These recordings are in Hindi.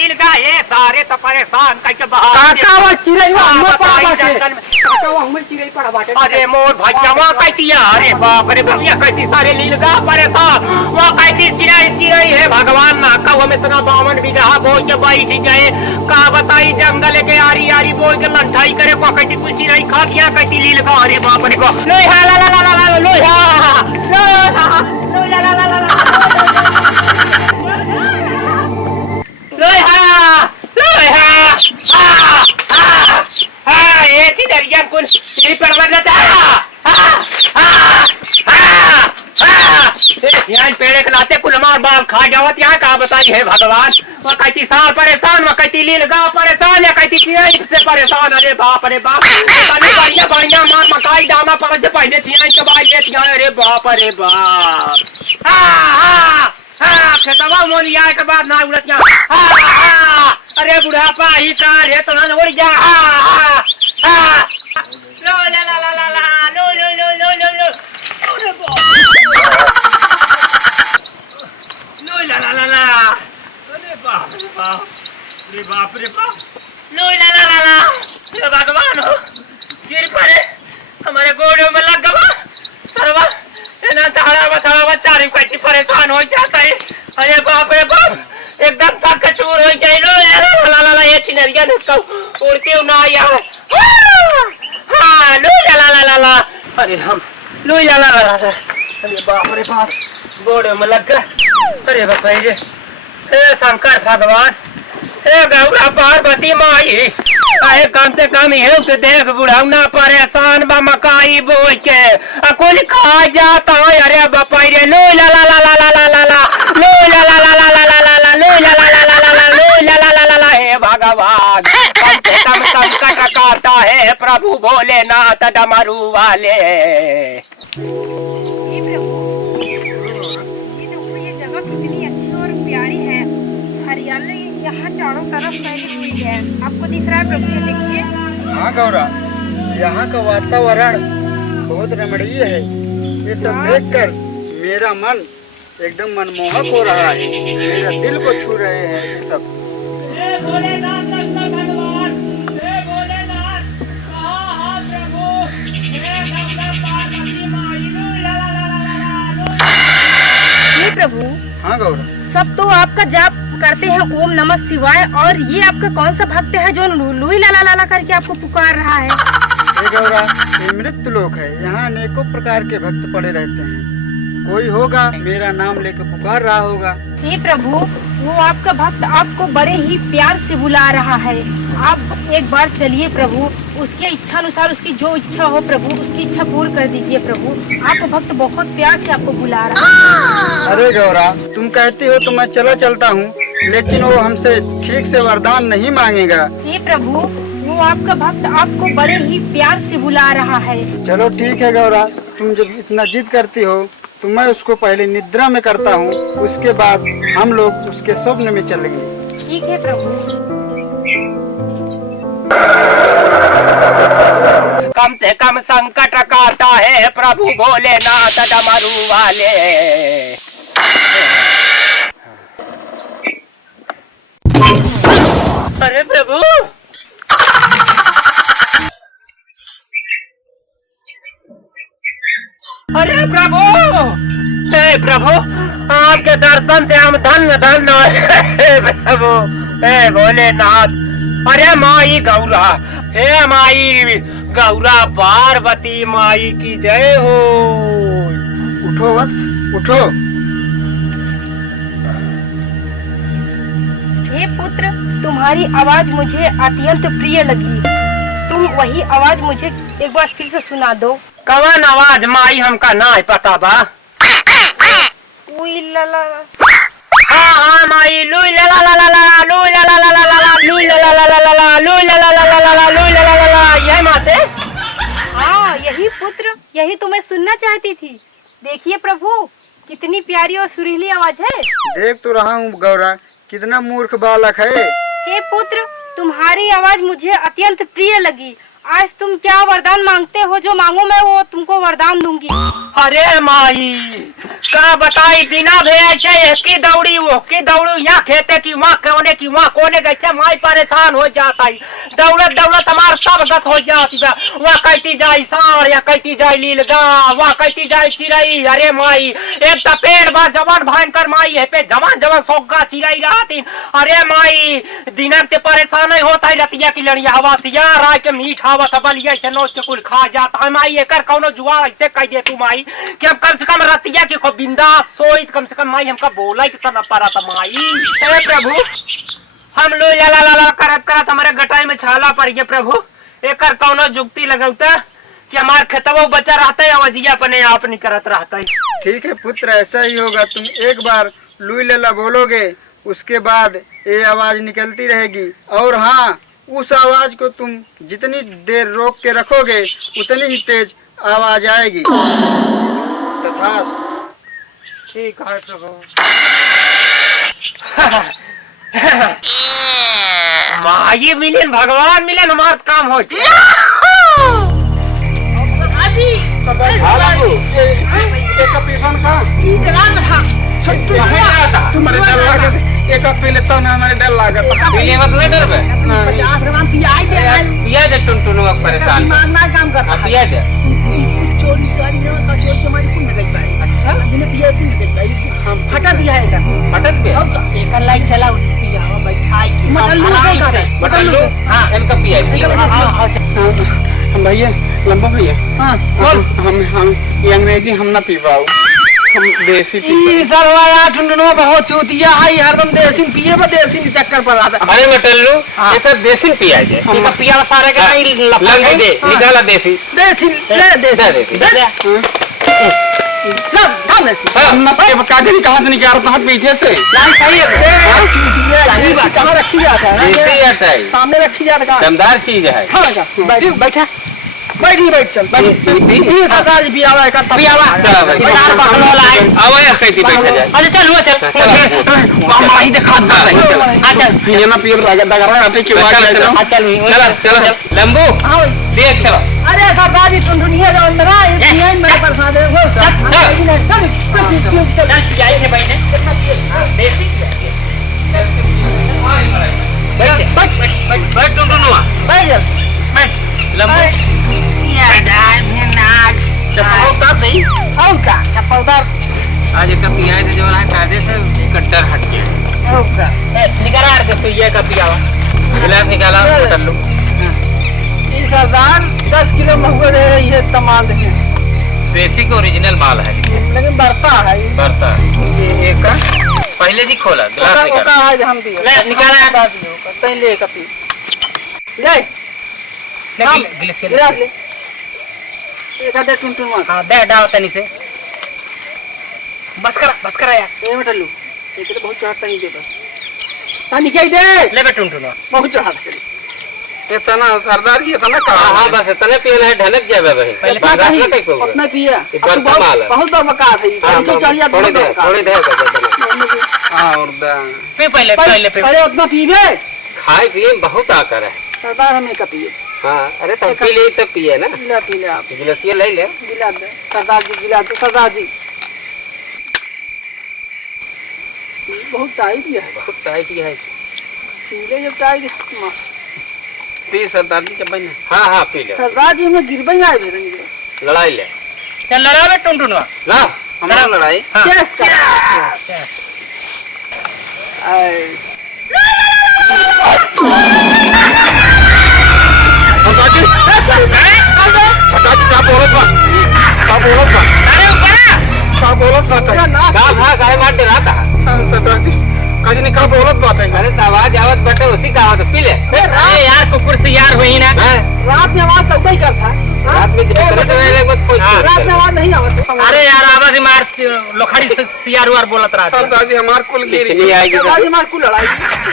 लील का ये सारे तो परेशान करके बाहर काका वो चिड़ई हमें पड़ा बाटे काका वो हमें चिड़ई पड़ा बाटे अरे मोर भैया वहाँ कहती है अरे बाप रे भैया कहती सारे लील का परेशान वहाँ कहती चिड़ई है भगवान ना कहो हम इतना बावन बीघा बोल के बैठ गए का बताई जंगल के आरी आरी बोल के लंठाई करे को कहती कुछ चिड़ई खा गया कहती लील का अरे बाप रे बाप लोहा ला ला ला ला ला लोहा लोहा ला ला ला ला ये चिड़िया कुल ये परवरता यहाँ पेड़ के लाते कुल मार बाप खा जावत यहाँ का बताई है भगवान वो कहती साल परेशान वो कहती लील गाँव परेशान या कहती चिड़ै से परेशान अरे बाप बढ़िया बढ़िया मार मकाई दाना पड़ से पहले चिड़ै के बाद लेती है अरे बाप खेतवा मोलिया के बाद ना उड़त अरे बुढ़ापा ही का रे तो ना उड़ जा लो ला ला ला ला ला लो लो लो लो लो लो अरे लो ला ला ला ला अरे बाप रे बाप लो ला ला ला ला ये भगवान हो गिर पड़े हमारे गोड़ों में लग गवा सरवा ना धड़ा चारी पैटी परेशान हो जाता है अरे बाप रे बाप एकदम थक चूर हो जाए लो ला ला ला ये चिड़िया उसका उड़ते ना यार हाँ लो ला ला ला ला अरे हम लो ला ला ला अरे बाप रे बाप गोड़े में लग गया अरे बाप रे हे शंकर भगवान हे गौरा पार्वती माई अरे कम से कम ये तो देख बुढ़ाना परेशान बा मकाई बोल के कुल खा जाता है अरे बापा रे लो ला ला ला ला ला ला ला लो ला ला ला ला ला ला ला लो ला ला ला ला ला ला लो ला ला ला ला ला हे भगवान कम से कम संकट काटता है प्रभु भोलेनाथ डमरू वाले यहाँ चारों तरफ फैली हुई है आपको दिख रहा है प्रभु ये देखिए। हाँ गौरा यहाँ का वातावरण बहुत रमणीय है ये सब देखकर मेरा मन एकदम मनमोहक हो रहा है मेरा दिल को छू रहे हैं ये सब। हे प्रभु हाँ गौरा सब तो आपका जाप करते हैं ओम नमः शिवाय और ये आपका कौन सा भक्त है जो लुई लाला लाला करके आपको पुकार रहा है। गौरा ये मृत्यु लोक है यहाँ अनेकों प्रकार के भक्त पड़े रहते हैं कोई होगा मेरा नाम लेकर पुकार रहा होगा। हे प्रभु वो आपका भक्त आपको बड़े ही प्यार से बुला रहा है आप एक बार चलिए प्रभु उसके इच्छा अनुसार उसकी जो इच्छा हो प्रभु उसकी इच्छा पूर्ण कर दीजिए प्रभु आपका भक्त बहुत प्यार से आपको बुला रहा है। अरे गौरा तुम कहती हो तो मैं चलता हूँ लेकिन वो हमसे ठीक से वरदान नहीं मांगेगा। हे प्रभु वो आपका भक्त आपको बड़े ही प्यार से बुला रहा है। चलो ठीक है गौरा तुम जब इतना जिद करती हो तो मैं उसको पहले निद्रा में करता हूँ उसके बाद हम लोग उसके स्वप्न में चलेंगे। ठीक है प्रभु। कम से कम संकट काटता है प्रभु भोलेनाथ डमरू वाले। अरे प्रभु अरे प्रभु हे प्रभु आपके दर्शन से हम धन्य धन्य प्रभु हे भोलेनाथ अरे माई गौरा हे माई गौरा पार्वती माई की जय हो। उठो वत्स उठो। हे पुत्र तुम्हारी आवाज मुझे अत्यंत प्रिय लगी तुम वही आवाज मुझे एक बार फिर से सुना दो। कवन आवाज माई हमका ना पता बा। उई ला ला हाँ हाँ माई लुई ला ला ला ला ला लुई ला ला ला ला ला लुई ला ला ला ला ला लुई ला ला ला ला ला लुई ला ला ला ला यही माते। हाँ यही पुत्र यही तो मैं सुनना चाहती थी। देखिए प्रभु कितनी प्यारी और सुरीली आवाज है। देख तो रहा हूँ गौरा कितना मूर्ख बालक है। हे पुत्र तुम्हारी आवाज मुझे अत्यंत प्रिय लगी आज तुम क्या वरदान मांगते हो जो मांगो मैं वो तुमको वरदान दूंगी। अरे माई का बताई बिना भेजे की दौड़ी वो की दौड़ी यहाँ खेते की वहाँ कोने कैसे माई परेशान हो जाता है। दौड़त दौड़त हमार सब गत हो जाती है। वहाँ कहती जाए सांड या कहती जाए लीलगा, वहाँ कहती जाए चिड़ई। अरे माई एक तो पेड़ बा जवान भयंकर माई है पे जवान सोगा चिड़ई रहती। अरे माई दिनक ते परेशान नहीं होता है रतिया की लड़िया हवा सिया राय के मीठ हवा बलिया से नोच के कुल खा जाता है। माई एकर कौनो जुआ ऐसे कह दे तू माई कि हम कम से कम रतिया की खूब बिंदास सोई कम से कम माई हमका बोला कि तना पड़ा था माई। हे प्रभु हम लोग ला करत करत हमारे गटाई में छाला पड़ गया। प्रभु एकर कौनो जुक्ति लगौता कि हमार खेतवा बचा रहता है अवजिया अपने आप नहीं करत रहता है। ठीक है पुत्र, ऐसा ही होगा। तुम एक बार लुई लला बोलोगे उसके बाद ये आवाज निकलती रहेगी। और हाँ, उस आवाज को तुम जितनी देर रोक के रखोगे उतनी ही तेज आवाज आएगी। तथास्तु। ठीक है प्रभु। माई मिलन भगवान मिलन हमार काम हो। एक पीले तो ना हमारे डर लागत पीले मत नहीं डर बे 50 ग्राम पिया दे टुनटुनु परेशान मारना काम करता पिया दे चोरी का चोरी के मारी कुन गई भाई। अच्छा मैंने पिया कुन गई भाई। हम फटक दिया है फटक पे एक लाइन चला पिया भाई खाई मटन लो। हां इनका पिया हम भैया लंबा भैया। हां बोल हम ये अंग्रेजी हम ना पीवाओ, हम देसी पी। सरवा यार टुनटुनु बहुत चूतिया है, हरदम देसी पिए बा देसी चक्कर पर आता। अरे मटल्लू ये तो देसी पिया है। ये पिया सारे के नहीं लफा दे निकाला देसी ले देसी हम ना पे बका दे कहां से निकाल रहा है पीछे से। नहीं सही है चूतिया सही बात कहां रखी जाता है। देसी आता है सामने रखी जाता है, दमदार चीज है। बैठा बैठ चल ये सरदार जी पियावा का पियावा चल भाई बाजार पकड़ वाला है। आओ यार कहती बैठा जाए। अरे चल हुआ चल माही दिखा दे। चल पिए ना पिए दगरा आते की बात है। चल लंबू हां देख चलो। अरे सरदार जी टुनटुनिया जो अंदर है ये पिए मेरे पर साथ है वो चल पियाई है भाई ने देसी बैठ टुनटुनुआ बैठ लंबू आज का पिया है जो है कायदे से कट्टर हट गया। निकाला यार सुइया का पियावा गिलास निकाला कर लो। ये सरदार 10 किलो महुआ दे रही है तमाल देखे देसी का ओरिजिनल माल है लेकिन बढ़ता है बढ़ता ये एक का पहले जी खोला गिलास निकाला है हम भी ले निकाला तई ले का पी ले गिलास ले एक आधे टुनटुन हां दे डाल तनी से बस करा यार ये मत लो ये तो बहुत चाहता नहीं देता तानी क्या दे ले बे टुनटुन बहुत चाहता ये तना सरदार जी तना का हां बस तने पिए है ढनक जावे भाई पहले कहीं को उतना पिया बहुत बका है तो चलिए थोड़ी देर हां और दा पहले उतना पीवे खाए पिए बहुत आकर है सरदार हमें का पिए। हाँ अरे तब पी ले तब पिए ना पी ले आप गिलासिया ले ले गिला दे सरदार जी गिला दे सरदार जी बहुत टाइट है बहुत टाइट है पी ले जब टाइट पी सरदार जी के बहन। हाँ हाँ पी ले सरदार जी में गिरबई आए भेरेंगे लड़ाई ले चल लड़ा बे टुनटुनवा ला हमारा लड़ाई चेस का बोलत बा अरे ऊपर का बोलत बा का भाग काहे मार दे रहा था सरदार जी काजी ने का बोलत बा अरे आवाज आवत बटे उसी का आवत पी ले। अरे यार कुकुर से यार हुई ना रात में आवाज तब ही करता रात में जब करत रहे मत कोई रात में आवाज नहीं आवत। अरे यार आवाज मार लोखड़ी से सियार वार बोलत रहा सरदार जी हमार कुल गिरी नहीं आएगी सरदार जी हमार कुल लड़ाई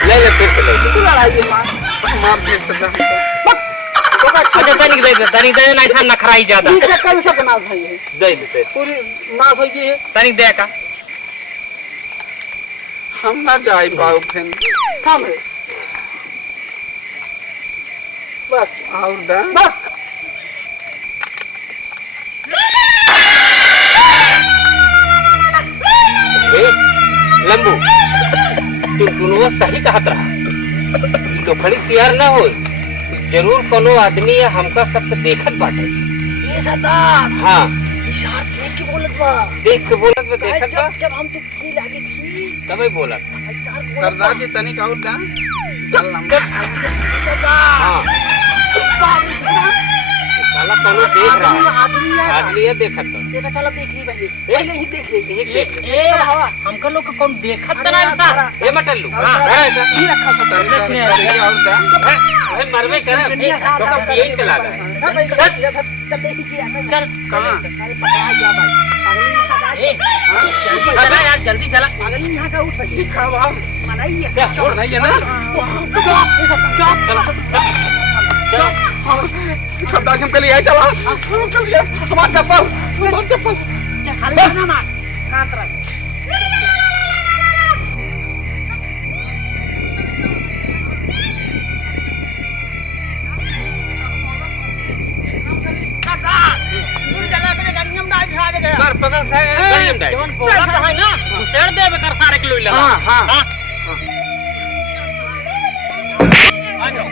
ले फिर से ले कुल लड़ाई मार फिर सरदार अच्छा तनी दे नहीं था नखराई ज्यादा ये चक्कर में सब नाश भाई है दे पूरी नाश हो गई है तनी दे का हम ना जाई पाऊ फिर थाम रे बस और दा बस लंबू टुनटुनवा सही कहत रहा, लोखड़ी सियार ना हो, जरूर कोनो आदमी या हमका सब देखत बाटे। ये सरदार हाँ इशार देख के बोलत बा, देख के बोलत बा, देखत बा जब हम तो की लागे थी तबे बोलत। सरदार जी तनिक और दा चल हाँ साला कोनो देख रहा, आदमी ये देखत बा। देखा चल देख ली पहले ही देख ले एक देख ले। ए हमका लोग कौन देखत त ना सर ए मटल्लू हां ई रखा सरदार और दा भाई मरवे कर तो का पिए के लागा चल देखी की चल कहां ए चला यार जल्दी चला पागल यहाँ का उठ भाई खा वाह मनाइए छोड़ नहीं है ना चलो सरदार जी हम के लिए आए चला चल गया हमारा चप्पल खाली ना मार काट रहा है मार पकड़ से गड़ी में जवन बोलत है ना सेड़ दे बेकर सारे किलो लगा हां हां आ जाओ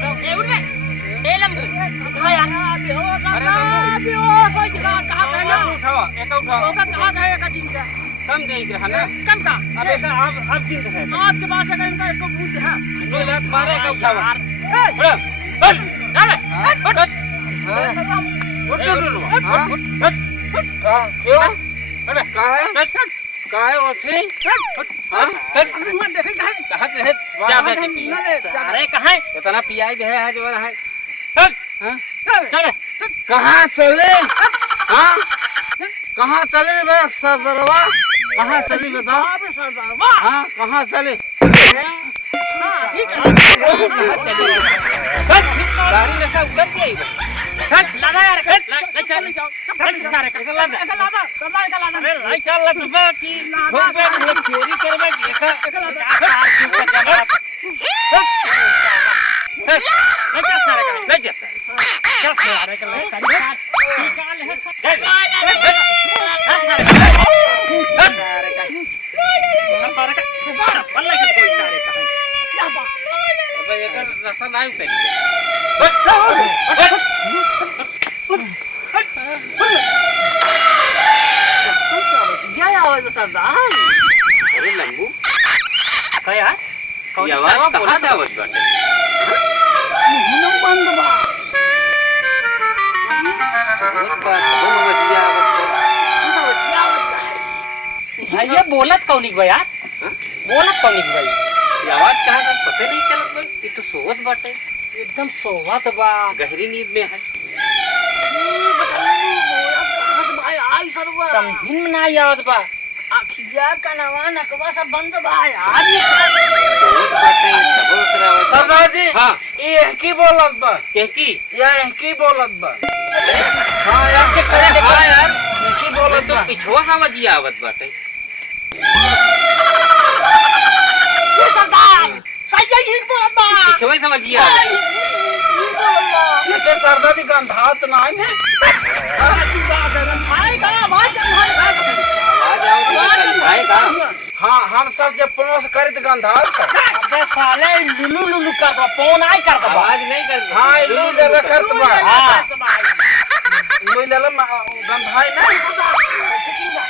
ए लंबू उठा यार उठाओ एक उठाओ कम दे के है ना अबे का अब दिन है आपके पास अगर इनका एक बूंद है दो लाख मारे का उठाओ क्यों का है का है वो थी हां कहत है ज्यादा पी अरे कहां इतना पियाई दे है जो है चल कहां चले हां कहां चले बे सरदारवा कहां चली बताओ हां कहां चले गाड़ी में से उतर के आई लगा यार ले चल सारे का लादा अरे ले चल लगबे की होबे वो चोरी करबे की ले चल सारे का ले चल चल सारे का ले निकाल है सारे का पल्ले के कोई सारे का अबे एक रसा नहीं उतरी क्या आवाज सरदार अरे लंबू क्या यार ये आवाज कहां से आवाज बाटे बंद बा बहुत बात हो बजिया भैया बोलत कौनिक बा यार बोलत कौनिक भाई ये आवाज कहां का पता नहीं चलत भाई ये तो सोवत बाटे एकदम सोवत बा गहरी नींद में है समझिन में ना आवत बा अखिया कनवा नकवा सब बंद बा यार सोवत बाटे सब ओकरा आवाज सरदार जी हां ये की बोलत बा के की या की बोलत बा हां यार के करे देखो हां यार की बोलत तो बा पिछवा का बजिया आवत बाटे ये सरदार सही ही बोलत बा पिछवा से बजिया लेकिन सरदार जी गंधात नहीं है आवाज आओ तो भाई का हाँ हम सब जब पौस करे तो गंधात अबे साले लुलु लुलु कर बा फोन आई कर बा आवाज नहीं कर हाँ लू ले करत बा हां लू ले गंधाई नहीं कैसे की बा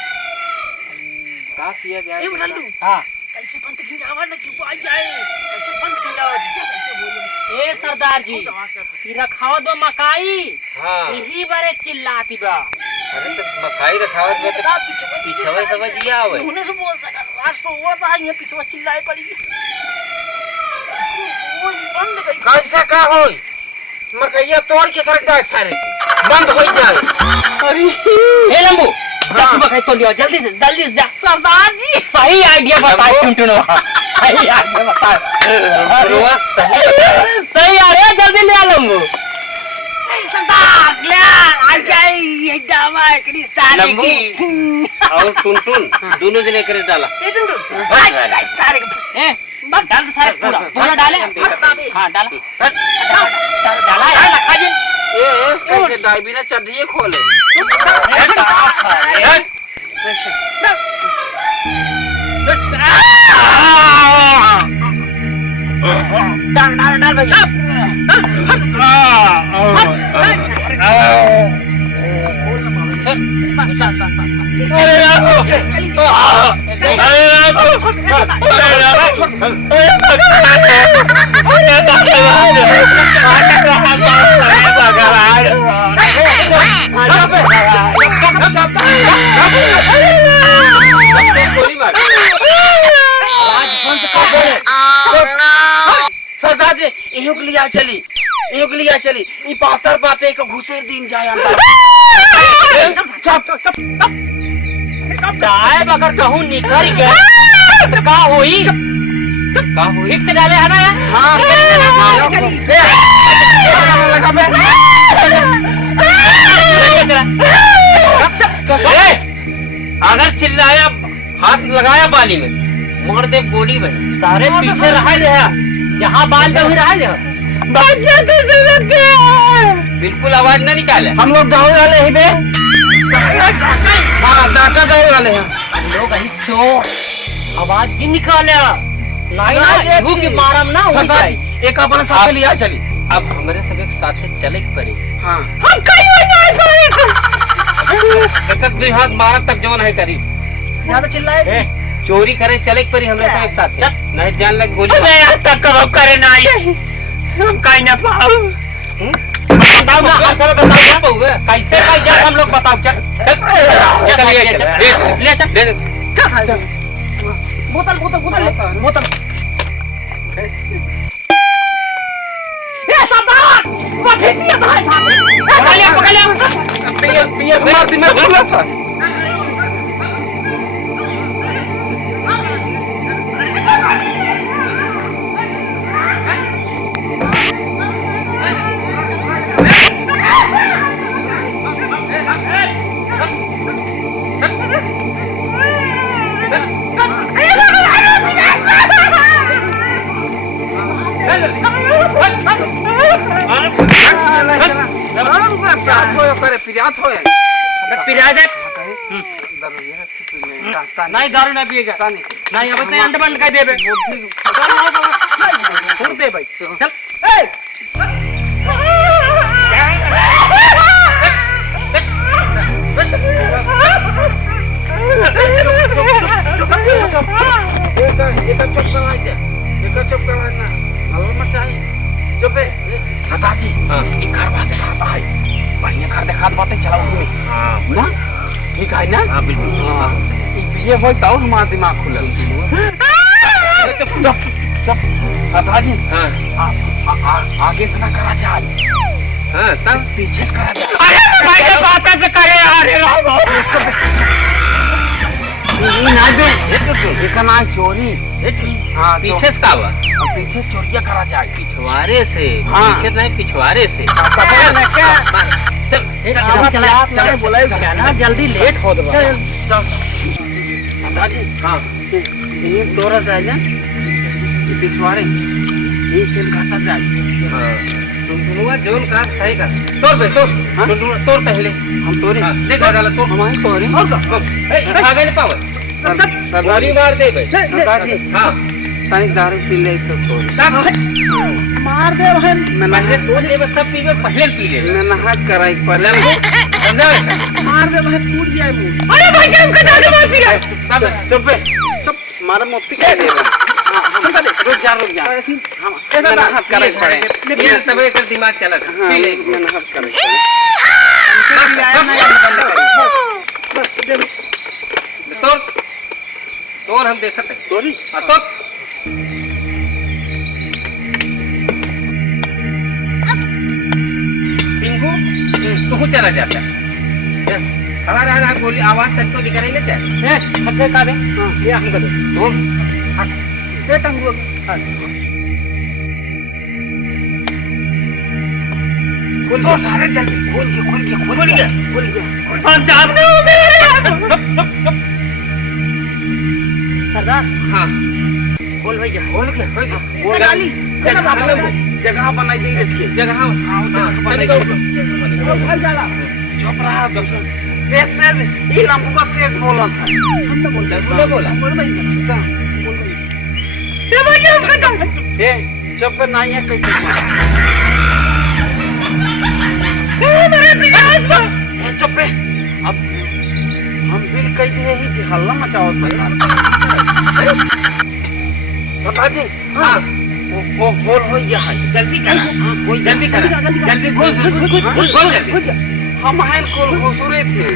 का किया जाए ए लल्लू हां कैसे पंत की आवाज न क्यों आई जाए कैसे पंत की आवाज कैसे बोलूं ए सरदार जी ई रखाओ दो मकाई हां यही बारे चिल्लाती बा अरे तो मकाई रखावत में तो पिछवा से बजिया आवे उन्हें से बोल सका आज तो हुआ था ये पीछे चिल्लाए पड़ी वो बंद गई कैसे का होई मकैया तोड़ के कर जाए सारे बंद हो जाए अरे ए लंबू हाँ। मकाई तो लियो जल्दी से जा सरदार जी सही आइडिया बताए टुनटुनो सही आइडिया बता रोवा सही सही आ रे जल्दी ले आ लंबू सरदार ले आ जाए ये जावा एकड़ी सारे लंबू की और टुनटुन दोनों जने करे डाला ए टुनटुन आ सारे ए बस डाल दे सारे पूरा डाले हां डाला डाला यार लखा जी ये कैसे डायबी ना चढ़ रही है खोले डाल डाल डाल भैया सरदार जी इहो के लिया चली ई पातर बाते को घुसेर दिन जाए अंदर चप डायब अगर कहूँ निकल गए तो का होई ठीक से डाले है ना यार हां लगा बे अगर चिल्लाया हाथ लगाया बाली में मार दे गोली में सारे पीछे रहा ले जहाँ बाल पे रहा ले बिल्कुल आवाज न निकाले हम लोग गाँव वाले ही बे हाँ डाका गाँव वाले हैं हम लोग अही चोर आवाज ही निकाले नहीं भूख मारम ना हो जाए एक अपने साथ लिया चली अब हमारे सब एक साथ चले पड़े हाँ हम कहीं नहीं पाए दो हाथ मारब तक जौन है करी ज्यादा चिल्लाए चोरी करे चले पड़ी हमरे सब एक साथ नहीं जान लग गोली अबे यार तक कब करे ना ये हम कहीं ना पाओ बताओ ना हम सब बताओ क्या पाऊंगा कैसे भाई जा हम लोग बताओ चल चल ले चल क्या बोतल बोतल बोतल बोतल ये सरदार वो ठीक नहीं है भाई पकड़ लिया पिए मार दी मैं बोला था नहीं दारू ना पिएगा नहीं अब नहीं अंडा बंद कर दे बे छोड़ दे भाई चल चुप करना हल्ला मचाई चुप है दादाजी एक घर बात है बढ़िया घर देखा बातें चलाओ तुम्हें ना ठीक है ना हां बिल्कुल ये हो तो हमारा दिमाग खुला चुप दादाजी आगे से ना करा जाए हां तब पीछे से करा जाए अरे भाई के बात से करे यार नहीं बे एक ना चोरी हां पीछे से का हुआ पीछे चोरिया करा जाए पिछवाड़े से हाँ। पीछे नहीं पिछवाड़े से चल बोला चला जल्दी लेट हो दो दादाजी हाँ ये तोरा जाए ना ये पिछवाड़े ये सेल खाता जाए हाँ तुम दोनों जोन का सही का तोड़ बे तोड़ तोड़ पहले हम तोरे ले डाला तोड़ हमारे तोरे आगे नहीं पावर गोली मार दे भाई दादाजी हाँ पानी दारू पी ले तो तोरे मार दे बहन पहले तोड़ ले बस सब पीवे पहले पी ले मैं नहा कराई पहले समझा मार दे बहन टूट जाए मुंह अरे भाई क्या हमका जाने मार पी रहा चुप मारा मोती क्या दे रुक जा हम मैं नहा कराई पड़े ये तब एक दिमाग चला था पी ले मैं नहा कराई तोड़ तोड़ हम देखते हैं तोरी तोड़ पिंगू तू चला जाता खड़ा रहा गोली आवाज तक तो निकल ना क्या खतरे का दे ये हम कर दो इसके टंगू खोल दो सारे जल्दी खोल के हम जाते हो गए सरदार हाँ बोल भैया खोल के डाली चल जगह बनाई दे इसके जगह चुप रहा दर्शन तेज ये नाम का तेज बोला था हम तो बोला चुप नहीं है कहीं चुप अब हम बिल कहते हैं कि हल्ला मचाओ जी हाँ वो बोल हो गया है जल्दी कर जल्दी बोल जल्दी हम हैं कोल घुसरे थे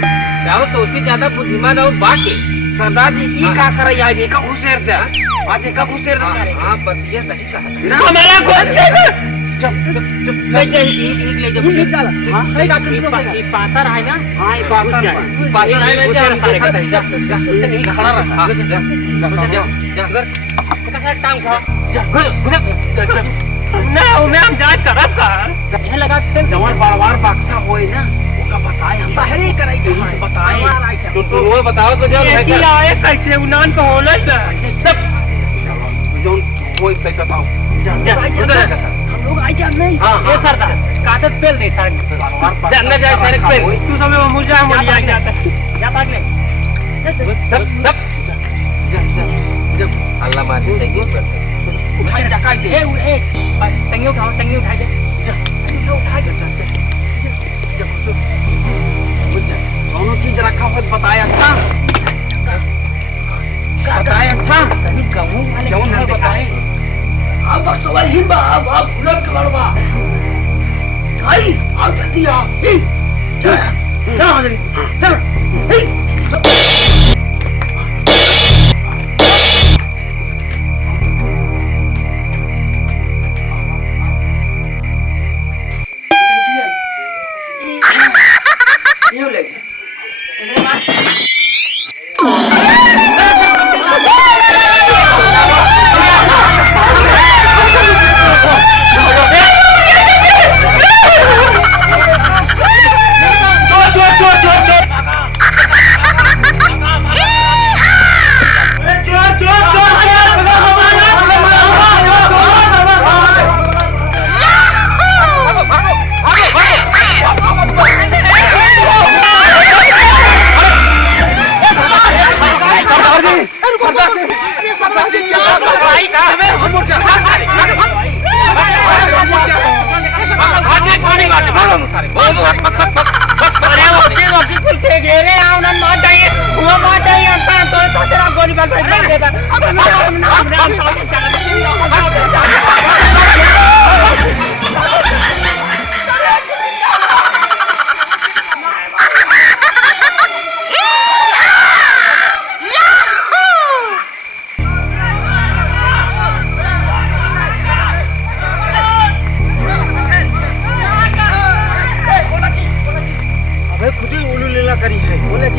जाओ तो उससे ज्यादा बुद्धिमान और बाकी सरदार जी ई का करे आई भी का घुसेर दे आज का घुसेर दे सारे हां बतिया सही कहा हमारा घुस गया चुप ले जा एक ले जा एक डाल हां सही का पातर है ना हां ये पातर है ले जा सारे का जा उससे नहीं खड़ा रहा जा का सारा टांग खा जा ना मैं हम जांच करब का यह लगा जवान बार बक्सा होए ना ओका बताए हम बाहरी कराई कहां से बताए तो वो बताओ तो जब है क्या है कैसे उनान को होना सब जोन कोई पे बताओ जा हम लोग आई जान नहीं हां ये सरदार कागज पेल नहीं सारे जानना जाए सारे पेल तू सब मुझे मुझे जाता जा भाग ले सब जब अल्लाह मार देगी उठाई डकाई दे ए टंगियो उठाई दे उठाई दे दोनों चीज रखा हुआ बताए अच्छा तनी कहूं जौन है बताए अब सुबह हिंबा अब फुलक करवा आई अब जल्दी आ चल चल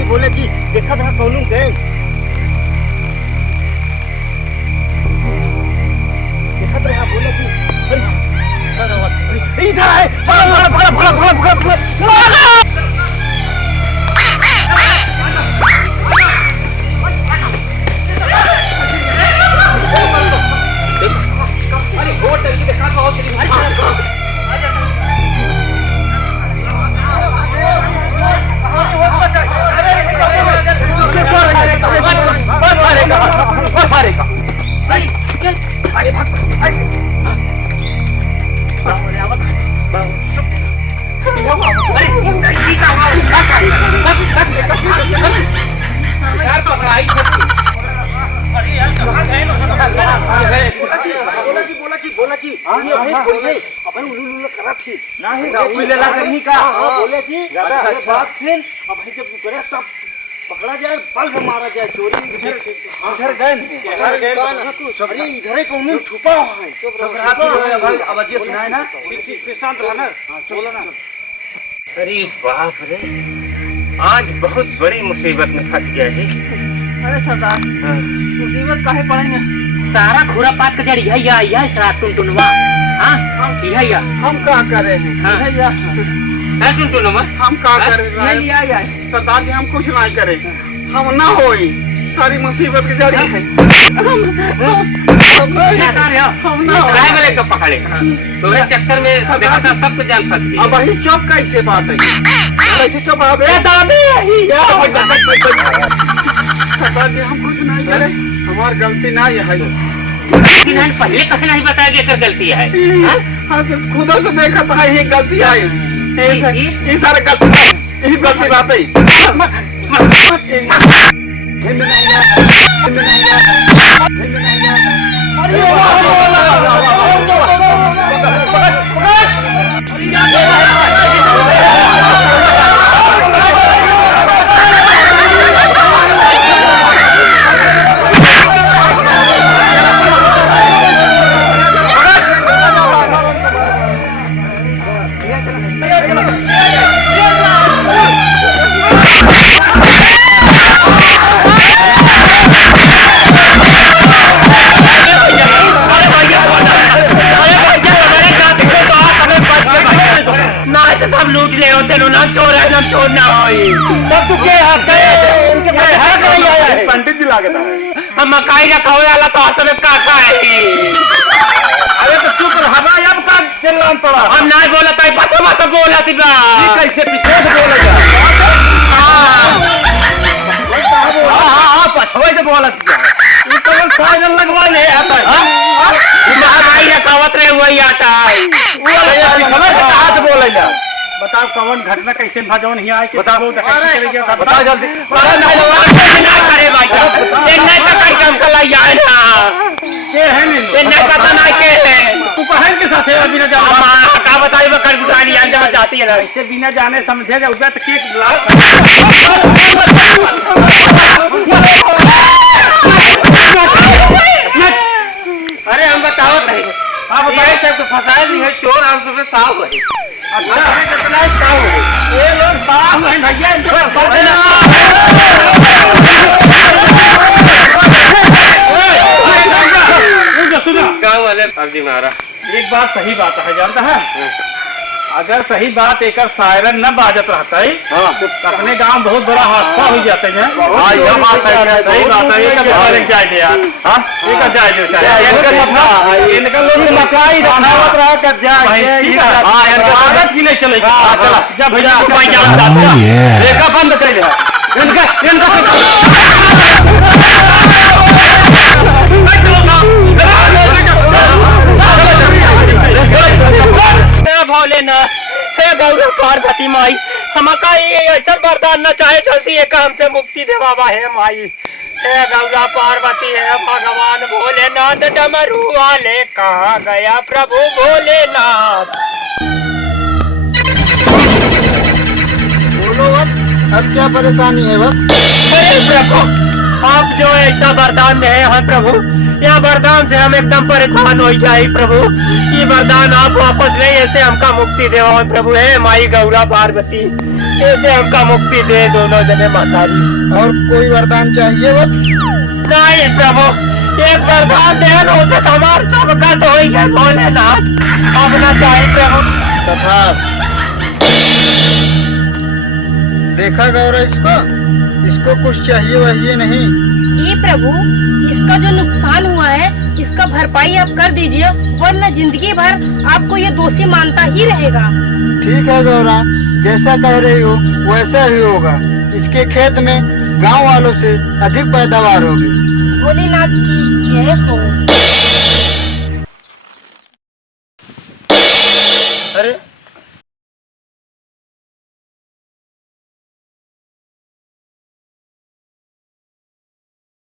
बोले जी देखा था कौन गए देखा था बोले जी इधर है बोला जी अपन उलू करा थी नहीं उलेला करही का बोले जी बात फिर अब है जब करे तब पकड़ा जाए पल में मारा जाए चोरी इधर गए अरे इधर कौन छुपा है अब अजय सुनाए ना ठीक शांत रहना बोला ना। अरे बाप रे आज बहुत बड़ी मुसीबत में फंस गया है। अरे सरदार मुसीबत काहे पड़ेंगे सारा खुरा पात का जड़ यही सारा टुनटुनवा हां हम क्या कर रहे हैं टुनटुनवा हम क्या कर रहे हैं सरदार जी हम कुछ नहीं करे हम ना होई सारी मुसीबत की जड़ी है। काय वाले को पकड़े तोरे चक्कर में देखा था सब कुछ जान फंस गई। अब वही चुप कैसे बात है? कैसे चुप अबे दादी सरदार जी हम कुछ नहीं करे, हमारी गलती ना ये है। लेकिन हम पहले कहे नहीं बताया कि एकर गलती है। हाँ तो खुदा तो देखा था ये गलती है, ये सारे गलती है, यही गलती बात है। सब लूट ले होते लो, नाम चोर है, नाम चोर ना हो। तब तू के हक है? इनके भाई हक नहीं आया है। पंडित जी लागता है। हम मकाई रखा हो वाला तो हाथ में काका है। अरे तो चुप रह, हवा अब का चिल्लान पड़ा। हम नहीं बोला था, पछवा से बोला थी बा। ये कैसे पीछे से बोलेगा? हां पछवा से बोला थी। ये तो साइड लगवाने आता है। मकाई रखावत रहे वही आता है। वो पिछवा से कहां से बोलेगा? बताओ कौन घटना कैसे भजौन ही आए? बताओ बताओ जल्दी। अरे नहीं ना करे भाई साहब, ये नहीं तो कई काम कर लाई आए ना। के है नहीं? ये नहीं पता ना के है। तू बहन के साथ है बिना जाने? मां का बताई वो कर गुटानी अंदर जाती है ना। इससे बिना जाने समझे जा उधर केक ग्लास। अरे हम बताओ नहीं, आप बताइए सब तो फंसाए नहीं है, चोर हम सब साफ है। अच्छा कितना साफ है? ये लोग साफ है भैया, इनको सुनो गाँव वाले सब्जी मारा। एक बात सही बात है, जानता है? अगर सही बात एक सायरन न बाजत रहता है तो अपने गांव बहुत बड़ा हादसा हो जाते हैं। सही बात है, एक जाए दे यार। एक जाए दे इनका लोग मकाई रखावत रहा कर जाए। आदत की नहीं चलेगी। चला जा भैया रेखा बंद कर दे इनका भोलेनाथ, हे गौरव पार्वती माई, हमका ऐसा वरदान न चाहे चलती है काम से मुक्ति दे बाबा। हे माई, हे गौरव पार्वती, हे भगवान भोलेनाथ, डमरू वाले कहाँ गया प्रभु भोलेनाथ। बोलो वत्स, अब क्या परेशानी है वत्स? अरे प्रभु, आप जो ऐसा वरदान दे हैं प्रभु, यह वरदान से हम एकदम परेशान हो जाए प्रभु। ये वरदान आप वापस ले, ऐसे हमका मुक्ति दे प्रभु। हे माई गौरा पार्वती, ऐसे हमका मुक्ति दे दोनों जने मातारी। और कोई वरदान चाहिए वत्स? नहीं प्रभु, एक वरदान दे उसे हमार सबका तो ही है भोलेनाथ, अपना चाहे प्रभु। तथास्तु। देखा गौरा इसको कुछ चाहिए वही नहीं। ये प्रभु, इसका जो नुकसान हुआ है इसका भरपाई आप कर दीजिए, वरना जिंदगी भर आपको ये दोषी मानता ही रहेगा। ठीक है गौरा, जैसा कह रही हो वैसा ही होगा। इसके खेत में गांव वालों से अधिक पैदावार होगी। भोलेनाथ की जय हो। अरे